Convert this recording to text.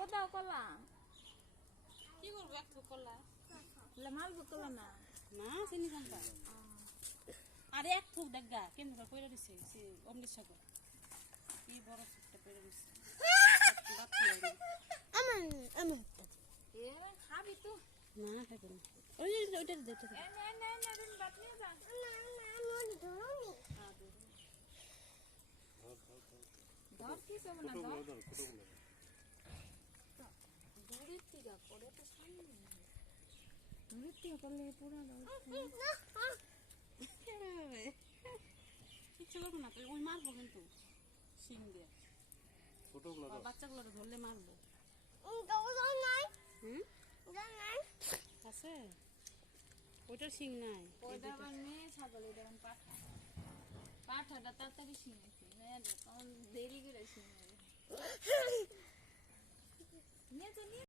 কোথাও কলা কি করবো একটু কলা মালবো কলা না না চিনি জানতা আরে এক থুক দেখা কেমন পয়লা দিছে সে অমৃত সাগর কি বড় থুকটা পয়লা দিছে আমার এ খাবি তো না খাবে না ওই ওইটা দেখতে দিন বাত নিয়ে যা ধর কি সব না ধর দূরের থেকে করে তো সামনে দূরের থেকে করলে পুরো কিচ্ছু করবো না তুই ওই মারবো কিন্তু শিং দিয়ে বাচ্চাগুলো ধরলে মারবো হুম আছে ওইটার শিং নাই ওইটা আমার মেয়ে ছাগল এটা আমার পাঠাটা তাড়াতাড়ি শিঙেছে মেয়েদের তখন দেরি করে শিঙে নিয়ে